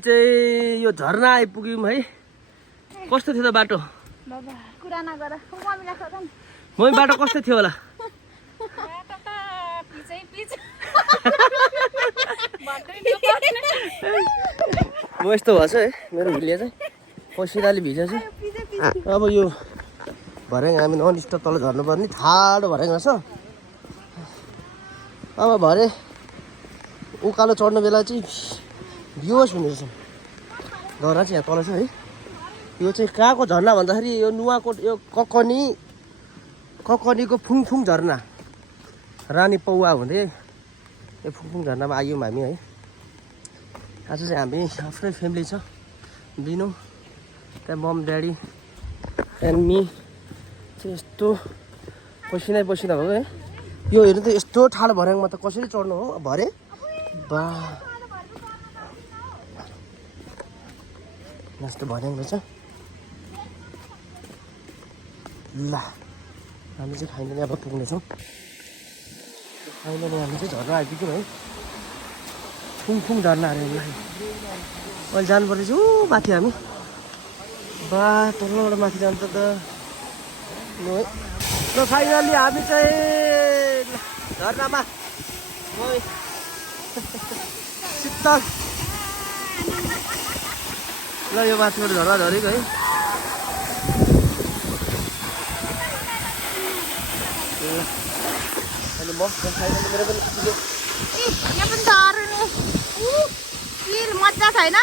चाहिँ यो झरना आइपुग्यौँ है। कस्तो थियो त बाटो? मम्मी बाटो कस्तो थियो होला? म यस्तो भएछ है मेरो हिलिया चाहिँ पसिनाले भिजेछ। अब यो भर्याङ हामी नन स्टप तल झर्नुपर्ने ठाडो भर्याङ रहेछ। अब भरे उकालो चढ्ने बेला चाहिँ बिहोस हुने रहेछ। गरा चाहिँ यहाँ तल छ है। यो चाहिँ कहाँको झरना भन्दाखेरि यो नुवाकोट यो ककनीको फुङफुङ झरना रानी पौवा हुँदै यो फुङफुङ झरनामा आयौँ हामी है। आज चाहिँ हामी आफ्नै फ्यामिली छ, बिनु त्यहाँ मम ड्याडी एन्ड मी चाहिँ यस्तो पसिना भएको है। यो हेर्नु त यस्तो ठाडो भर्याङमा त कसरी चढ्नु हो भरे बा यस्तो भर्याङ रहेछ। ल हामी चाहिँ फाइनली अब पुग्नेछौँ। फाइनली हामी चाहिँ झर्ना आइपुग्यौँ है। फुङफुङ झर्ना अरे यसलाई अहिले जानु पर्दैछ ऊ माथि हामी। बा तलबाट माथि जान्छ त ल फाइनली हामी चाहिँ झर्नामा शीतल। ल यो माथिबाट झर्ना झरेको है। अनि म फाइनली मेरो पनि यहाँ पनि झर्नु मजा छैन।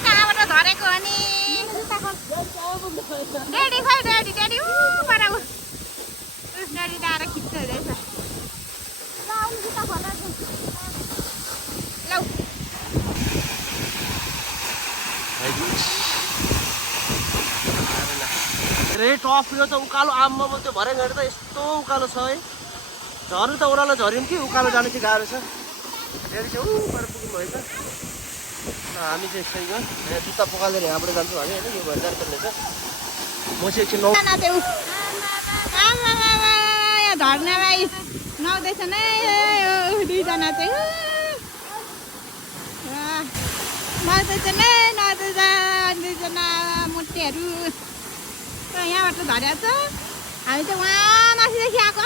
कहाँबाट झरेको हो नि ड्याडी खै ड्याडी ड्याडी ड्याडी आएर खिच्नु हुँदैछ। रेट अफ यो त उकालो आम्मा त्यो भर्याङ त यस्तो उकालो छ है। झर्नु त ओह्रालो झऱ्यौँ कि उकालो जानु चाहिँ गाह्रो छ। ड्याडी चाहिँ ऊबाट पुग्नु भएछ। हामी चाहिँ एकछिन जुत्ता पकालेर यहाँबाट जान्छौँ हामी होइन। यो भएर जानुपर्ने छ। म चाहिँ एकछिन झर्नामा नआउँदैछ नै दुईजना चाहिँ दुईजना मोटेहरू यहाँबाट झरेको छ। हामी चाहिँ उहाँ माथिदेखि आएको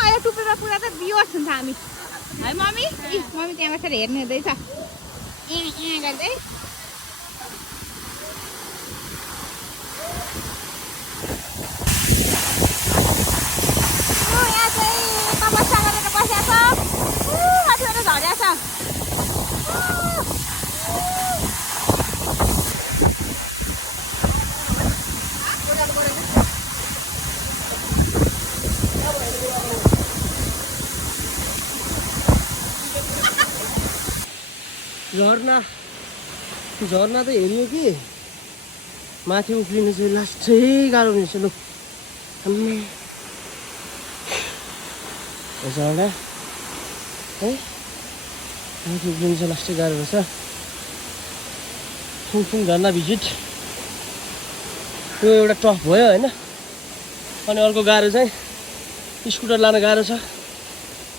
अहिले टुप्पेमा पुरा त बिहोस हुन्छ हामी है। मम्मी मम्मी त्यहाँ बसेर हेर्ने हुँदैछ गर्दै। यहाँ चाहिँ तपस्या गरेर बसेको छ माथिबाट झरेको छ। झर्ना त हेऱ्यो कि माथि उफ्रिनु चाहिँ लास्टै गाह्रो हुनेछ। लु झर्ना है माथि उफ्रिनु चाहिँ लास्टै गाह्रो रहेछ। फुङफुङ झर्ना भिजिट यो एउटा टफ भयो होइन। अनि अर्को गाह्रो चाहिँ स्कुटर लान गाह्रो छ।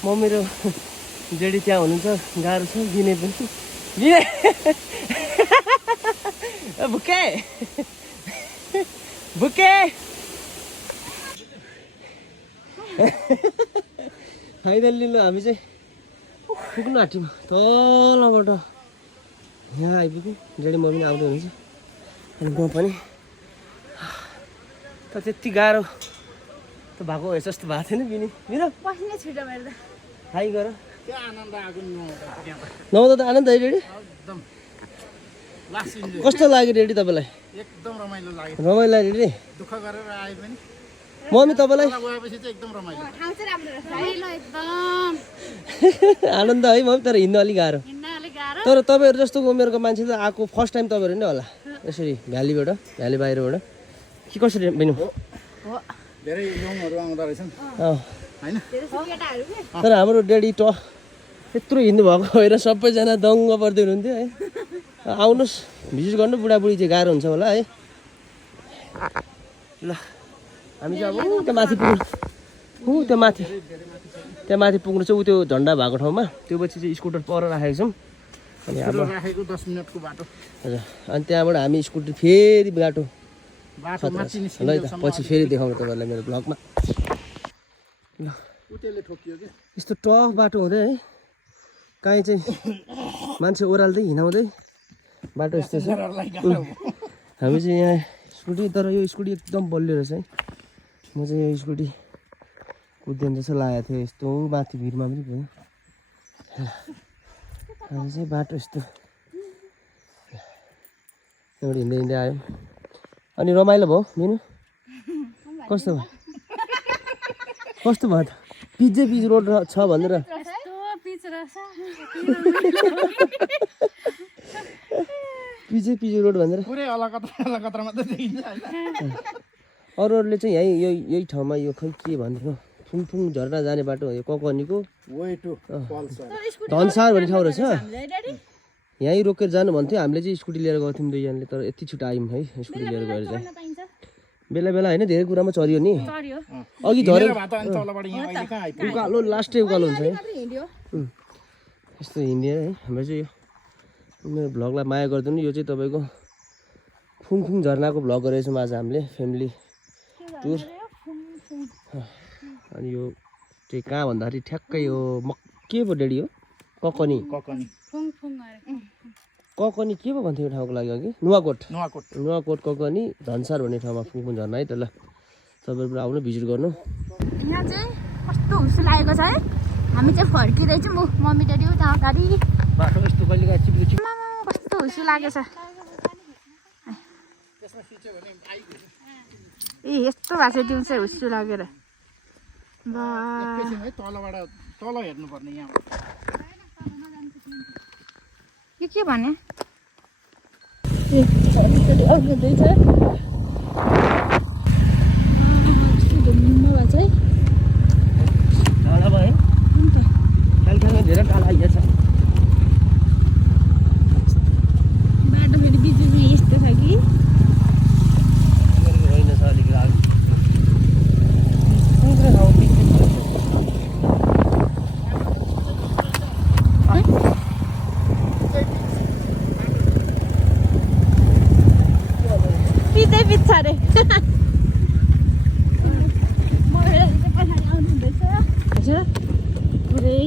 मम्मी र जेडी त्यहाँ हुनुहुन्छ गाह्रो छ। दिने पनि दिने बुके बुके फाइनल्ली ल हामी चाहिँ पुग्नु आँट्यौँ तलबाट यहाँ आइपुग्यौँ। जेडी मम्मी आउँदै हुनुहुन्छ अनि म पनि त त्यति गाह्रो त भएको भए जस्तो भएको थिएन। बिनी बिना पसिना छिटो मेरो हाई गर आनन्द आएको नहुँदा त आनन्द है रेडी। कस्तो लाग्यो रेडी तपाईँलाई? एकदम रमाइलो लाग्यो। रमाइलो लाग्यो रेडी। दुःख गरेर आए पनि मम्मी तपाईँलाई गएपछि चाहिँ एकदम रमाइलो। ठाउँ चाहिँ राम्रो रहेछ रमाइलो एकदम आनन्द है मम्मी। तर हिँड्नु अलिक गाह्रो। तर तपाईँहरू जस्तो उमेरको मान्छे त आएको फर्स्ट टाइम तपाईँहरू नै होला यसरी भ्यालीबाट भ्याली बाहिरबाट कि कसरी बहिनी? धेरै यङहरू आउँदो रहेछन् हैन। तर हाम्रो ड्याडी त्यत्रो हिँड्नु भएको होइन। सबैजना दङ्ग पर्दै हुनुहुन्थ्यो है। आउनुहोस् भिजिट गर्नु। बुढाबुढी चाहिँ गाह्रो हुन्छ होला है। ल हामी चाहिँ अब त्यहाँ माथि पुग्नु। त्यहाँ माथि त्यहाँ माथि पुग्नु चाहिँ उ त्यो झन्डा भएको ठाउँमा त्यो पछि चाहिँ स्कुटर पर राखेको छौँ अनि अब राखेको 10 मिनेटको बाटो हजुर अनि त्यहाँबाट हामी स्कुटर फेरि बाटो माथि ल निस्किन्छ है त पछि फेरि देखाउनु तपाईँहरूलाई मेरो ब्लगमा ल उतेले ठोकियो के यस्तो टफ बाटो हुँदै है काहीँ चाहिँ मान्छे ओह्राल्दै हिँडाउँदै बाटो यस्तो छ हामी चाहिँ यहाँ स्कुटी तर यो स्कुटी एकदम बलियो रहेछ है म चाहिँ यो स्कुटी कुद्दैन जस्तो लागेको थियो यस्तो माथि भिरमा पनि भयो हामी चाहिँ बाटो यस्तो त्यहाँबाट हिँड्दै हिँड्दै आयौँ अनि रमाइलो भयो मिनु कस्तो भयो कस्तो भयो त पिच रोड छ भनेर पिच रोड भनेर पुरै अलकत्र मात्रै देखिन्छ हैन अरूहरूले चाहिँ यही ठाउँमा यो खै के भन्थ्यो फुङफुङ झर्ना जाने बाटो यो ककनीको वे टु पल्सर धनसार भन्ने ठाउँ रहेछ यहीँ रोकेर जानु भन्थ्यो हामीले चाहिँ स्कुटी लिएर गएको थियौँ दुईजनाले तर यति छिटो आयौँ है स्कुटी लिएर गएर चाहिँ बेला बेला होइन धेरै कुरामा चढियो नि अघि झरेर उकालो लास्टै उकालो हुन्छ है यस्तो हिँडेर है हाम्रो चाहिँ यो मेरो भ्लगलाई माया गरिदिनु यो चाहिँ तपाईँको फुङफुङ झर्नाको भ्लग गरेको छौँ आज हामीले फ्यामिली टुर अनि यो चाहिँ कहाँ भन्दाखेरि ठ्याक्कै यो के पो डेडी हो ककनी ककनी के पो भन्थ्यो यो ठाउँको लागि अघि नुवाकोट ककनी धनसार भन्ने ठाउँमा फुङफुङ झर्ना है त ल तपाईँहरू पनि आउनु भिजिट गर्नु यहाँ चाहिँ कस्तो हुस्सो लागेको छ है हामी चाहिँ फर्किँदैछौँ मम्मी ड्याडी उता अगाडि बाटो यस्तो कहिले काहीँ चिप्लो कस्तो हुस्सो लागेको छ ए यस्तो भएको छ दिउँसो हुस्सो लागेर तलबाट तल हेर्नुपर्ने यहाँ यो के भने टाढामा है खालखालमा धेरै टाढा आइया छ बाटो फेरि बिचमा यस्तो छ कि होइन छ अलिक पिछै पिछ अरे महिलाहरू चाहिँ पछाडि आउनु हुँदैछ हजुर पुरै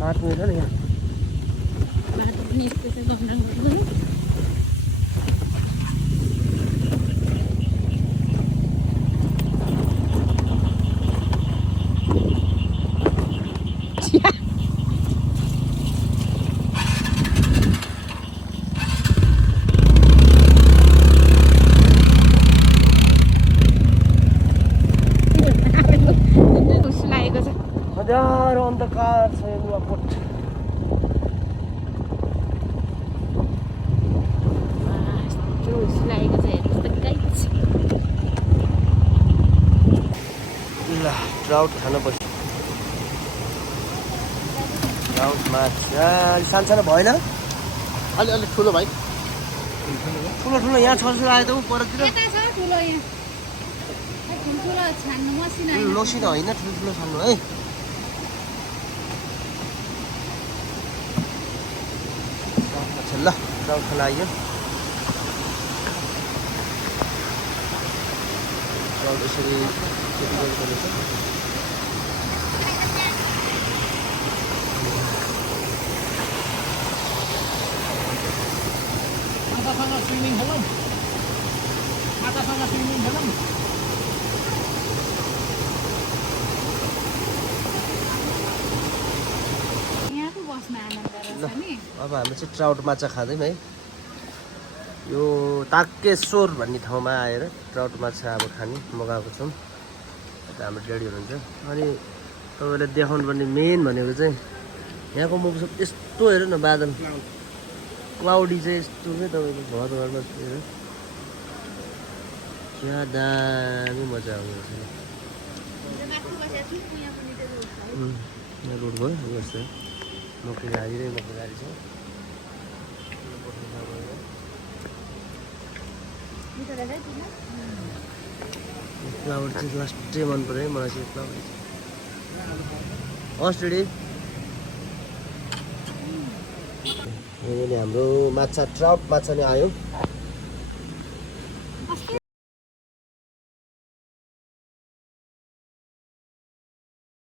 बाटो हेर न यहाँ बाटो पनि यस्तो छ गमराङहरू हजारौँ अन्धकार छ यो नुवाकोट लागेको छ हेर्नुहोस् त गाइस ल ट्राउट खान बस्यो ट्राउट माछा सानो भएन अलि ठुलो भाइ ठुलो यहाँ छ जस्तो आयो त ऊ परतिर ठुलो यहाँ ठुल्ठुलो छान्नु मसिनो लोसिन होइन ठुल्ठुलो छान्नु है ल ट्राउट खान आइयो ट्राउट यसरी खेती गर्नुपर्नेछ माछासँग स्विमिङ खेलौँ यहाँको बस्न आनन्द रहेछ नि अब हामी चाहिँ ट्राउट माछा खाँदैम है यो ताकेश्वर भन्ने ठाउँमा आएर ट्राउट माछा अब खाने मगाएको छौँ हाम्रो ड्याडी हुनुहुन्छ अनि तपाईँलाई देखाउनु पर्ने मेन भनेको चाहिँ यहाँको मौसम यस्तो हेर न बादल क्लाउडी चाहिँ यस्तो क्या तपाईँको घरमा हेर क्या दामी मजा आउने रोड भयो यस्तो मकै गाडी छ फ्लावर चाहिँ लास्टै मन पऱ्यो है मलाई चाहिँ फ्लावर अस्ट्रेलिया यहाँनिर हाम्रो माछा ट्राउट माछा नै आयो अस्ति